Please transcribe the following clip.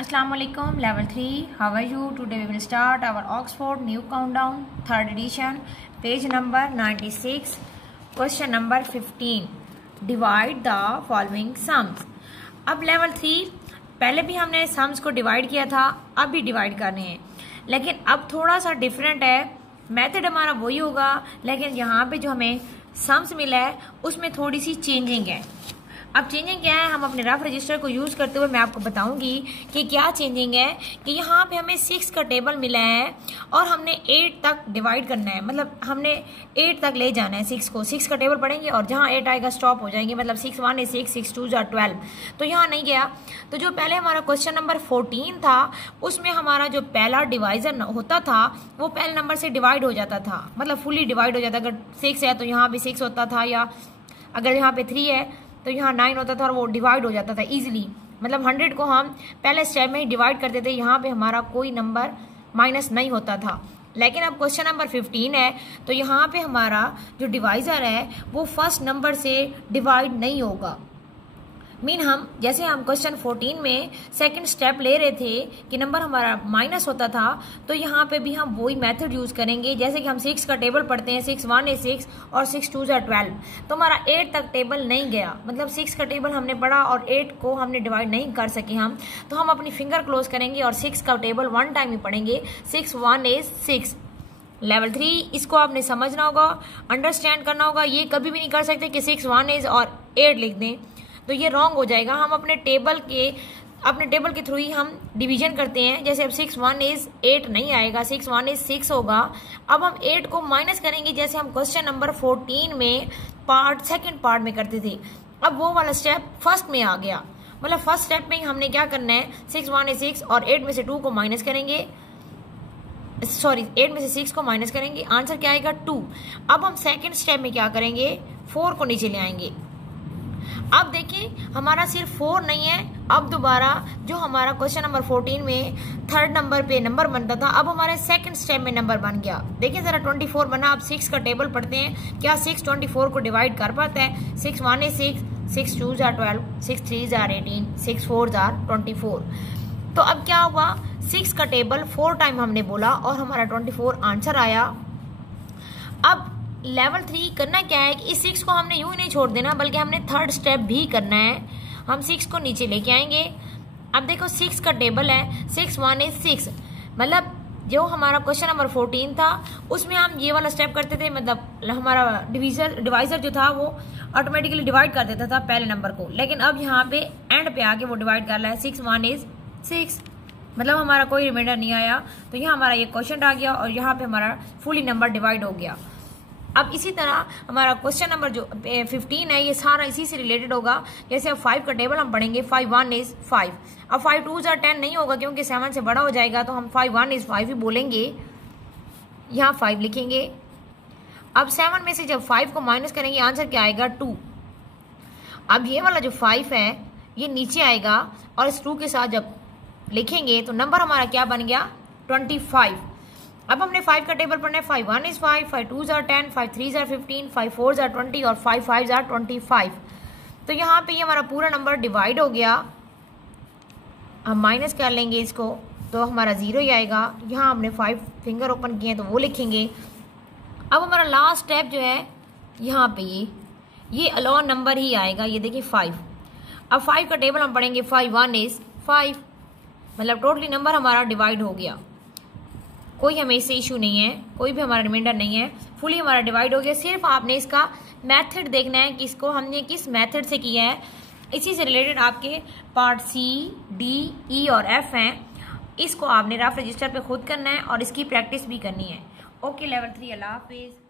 Assalamu alaikum, level 3. How are you? Today we will start our Oxford New Countdown, 3rd edition, page number 96, question number 15. Divide the following sums. अब level 3 पहले भी हमने sums को divide किया था, अब भी divide करने हैं, लेकिन अब थोड़ा सा different है. मेथड हमारा वही होगा, लेकिन यहाँ पे जो हमें सम्स मिला है उसमें थोड़ी सी चेंजिंग है. अब चेंजिंग क्या है, हम अपने रफ रजिस्टर को यूज करते हुए मैं आपको बताऊंगी कि क्या चेंजिंग है. कि यहाँ पे हमें 6 का टेबल मिला है और हमने 8 तक डिवाइड करना है, मतलब हमने 8 तक ले जाना है. 6 को 6 का टेबल पढ़ेंगे और जहाँ 8 आएगा स्टॉप हो जाएंगे, मतलब 6 1 is 6, 6 2 is 12. तो यहाँ नहीं गया. तो जो पहले हमारा क्वेश्चन नंबर 14 था उसमें हमारा जो पहला डिवाइजर होता था वो पहले नंबर से डिवाइड हो जाता था, मतलब फुली डिवाइड हो जाता. अगर 6 है तो यहाँ भी 6 होता था, या अगर यहाँ पे 3 है तो यहाँ 9 होता था और वो डिवाइड हो जाता था इजीली. मतलब 100 को हम पहले स्टेप में ही डिवाइड करते थे, यहाँ पे हमारा कोई नंबर माइनस नहीं होता था. लेकिन अब क्वेश्चन नंबर 15 है तो यहाँ पे हमारा जो डिवाइजर है वो फर्स्ट नंबर से डिवाइड नहीं होगा. हम जैसे हम क्वेश्चन 14 में सेकंड स्टेप ले रहे थे कि नंबर हमारा माइनस होता था, तो यहाँ पे भी हम वही मेथड यूज करेंगे. जैसे कि हम 6 का टेबल पढ़ते हैं, 6 1 is 6 और 6 2 is 12. तो हमारा 8 तक टेबल नहीं गया, मतलब 6 का टेबल हमने पढ़ा और 8 को हमने डिवाइड नहीं कर सके हम. तो हम अपनी फिंगर क्लोज करेंगे और 6 का टेबल 1 टाइम ही पढ़ेंगे. 6 1 is 6. लेवल 3 इसको आपने समझना होगा, अंडरस्टैंड करना होगा. ये कभी भी नहीं कर सकते कि 6 1 is और 8 लिख दें, तो ये रॉन्ग हो जाएगा. हम अपने टेबल के थ्रू ही हम डिवीजन करते हैं. जैसे अब 6 1 is 8 नहीं आएगा, 6 1 is 6 होगा. अब हम 8 को माइनस करेंगे जैसे हम क्वेश्चन नंबर 14 में सेकंड पार्ट में करते थे. अब वो वाला स्टेप फर्स्ट में आ गया, मतलब फर्स्ट स्टेप में हमने क्या करना है, 6 1 is 6 और 8 में से 2 को माइनस करेंगे, 8 में से 6 को माइनस करेंगे, आंसर क्या आएगा 2. अब हम सेकंड स्टेप में क्या करेंगे, 4 को नीचे ले आएंगे. अब देखिए हमारा सिर्फ 4 नहीं है, अब दोबारा जो हमारा क्वेश्चन नंबर 14 में थर्ड नंबर पे नंबर बनता था, अब हमारे सेकंड स्टेप में नंबर बन गया. देखिए जरा 24 बना. अब 6 का टेबल पढ़ते हैं, क्या 6 24 को डिवाइड कर पाता है. 6 1 is 6, 6 2 is 12, 6 3 is 18, 6 4 is 24. तो अब क्या हुआ, 6 का टेबल 4 टाइम हमने बोला और हमारा 24 आंसर आया. अब लेवल 3 करना क्या है कि इस 6 को हमने यूं ही नहीं छोड़ देना, बल्कि हमने थर्ड स्टेप भी करना है. हम 6 को नीचे लेके आएंगे. अब देखो 6 का टेबल है, 6 1 is 6, मतलब जो हमारा क्वेश्चन नंबर 14 था उसमें हम ये वाला स्टेप करते थे, मतलब हमारा डिवाइजर जो था वो ऑटोमेटिकली डिवाइड कर देता था पहले नंबर को. लेकिन अब यहाँ पे एंड पे आके वो डिवाइड कर रहा है. 6 1 is 6, मतलब हमारा कोई रिमाइंडर नहीं आया. तो यहाँ हमारा ये क्वेश्चन आ गया और यहाँ पे हमारा फुली नंबर डिवाइड हो गया. अब इसी तरह हमारा क्वेश्चन नंबर जो 15 है ये सारा इसी से रिलेटेड होगा. जैसे अब 5 का टेबल हम पढ़ेंगे, 5 1 is 5. अब 5 2 is 10 नहीं होगा क्योंकि 7 से बड़ा हो जाएगा, तो हम 5 1 is 5 ही बोलेंगे, यहाँ 5 लिखेंगे. अब 7 में से जब 5 को माइनस करेंगे आंसर क्या आएगा 2. अब ये वाला जो 5 है ये नीचे आएगा और इस 2 के साथ जब लिखेंगे तो नंबर हमारा क्या बन गया 25. अब हमने 5 का टेबल पढ़ना है. 5 1 is 5, 5 2 is 10, 5 3 is 15, 5 4 is 20 और 5 5 is 25. तो यहाँ पे ये हमारा पूरा नंबर डिवाइड हो गया. हम माइनस कर लेंगे इसको तो हमारा 0 ही आएगा. यहाँ हमने 5 फिंगर ओपन किए हैं तो वो लिखेंगे. अब हमारा लास्ट स्टेप जो है यहाँ पे ये अलॉन नंबर ही आएगा. ये देखिए 5. अब 5 का टेबल हम पढ़ेंगे, 5 1 is 5, मतलब टोटली नंबर हमारा डिवाइड हो गया. कोई हमें इससे इशू नहीं है, कोई भी हमारा रिमाइंडर नहीं है, फुली हमारा डिवाइड हो गया. सिर्फ आपने इसका मेथड देखना है कि इसको हमने किस मेथड से किया है. इसी से रिलेटेड आपके पार्ट C, D, E और F हैं. इसको आपने रफ रजिस्टर पे खुद करना है और इसकी प्रैक्टिस भी करनी है. ओके लेवल 3, अल्लाह हाफिज.